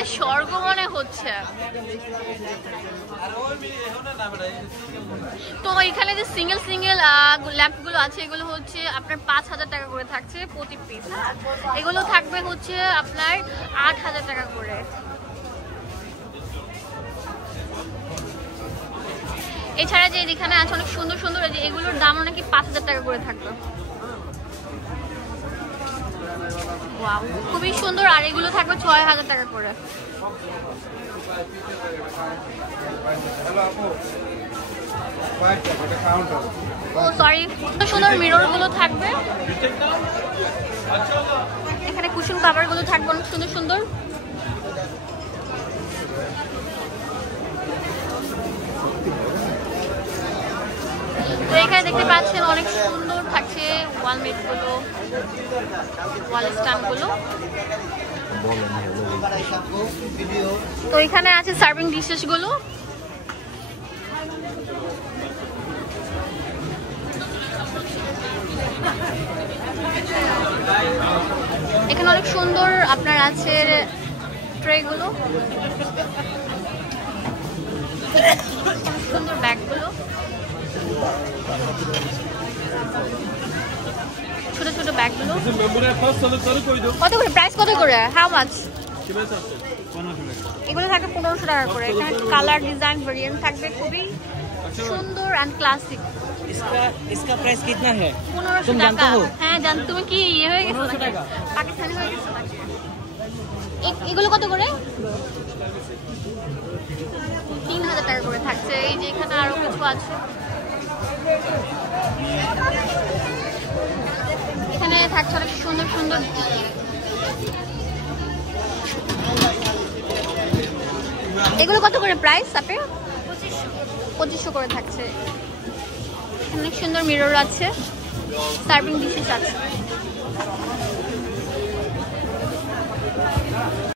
একটা স্বর্গ মনে হচ্ছে। তো এখানে যে সিঙ্গেল সিঙ্গেল ল্যাম্পগুলো আছে এগুলো হচ্ছে আপনার 5000 টাকা করে থাকছে প্রতি পিস। হ্যাঁ, এগুলো থাকবে হচ্ছে আপনার 8000 টাকা করে। এছাড়া যে এখানে আছে অনেক সুন্দর সুন্দর, এগুলোর দাম নাকি 5000 টাকা করে থাকবে। ওয়াও, খুবই সুন্দর। আর এগুলো থাকবে 6000 টাকা করে। ও সরি, সুন্দর মিরর গুলো থাকবে। এখানে কুশন কভার গুলো থাকবে অনেক সুন্দর সুন্দর। তো এখানে দেখতে পাচ্ছেন অনেক সুন্দর থাকছে ওয়ালমেট গুলো, ওয়াল স্ট্যান্ড গুলো। তো এখানে আছে সার্ভিং ডিশেস গুলো। এখানে অনেক সুন্দর আপনার আছে ট্রে গুলো, সুন্দর ব্যাগ গুলো, ছোট ছোট ব্যাগ গুলো। কত করে প্রাইস, কত করে, হাউ মাচ? এগুলো থাকবে 1500 টাকা করে। এখানে কালার ডিজাইন ভেরিয়েন্ট থাকবে, খুবই সুন্দর এন্ড ক্লাসিক। इसका प्राइस कितना है? 1500 টাকা। হ্যাঁ জান, তুমি কি ইয়ে হয়ে গেছো টাকা পাকিস্তানি হয়ে গেছো? এগুলো কত করে? 3000 টাকা করে থাকছে। এই যে এখানে আরো কিছু আছে, এখানে থাকছে অনেক সুন্দর সুন্দর। এগুলো কত করে প্রাইস আপনি? 2500 করে থাকছে। অনেক সুন্দর মিরর আছে, সার্ভিং ডিশেস আছে।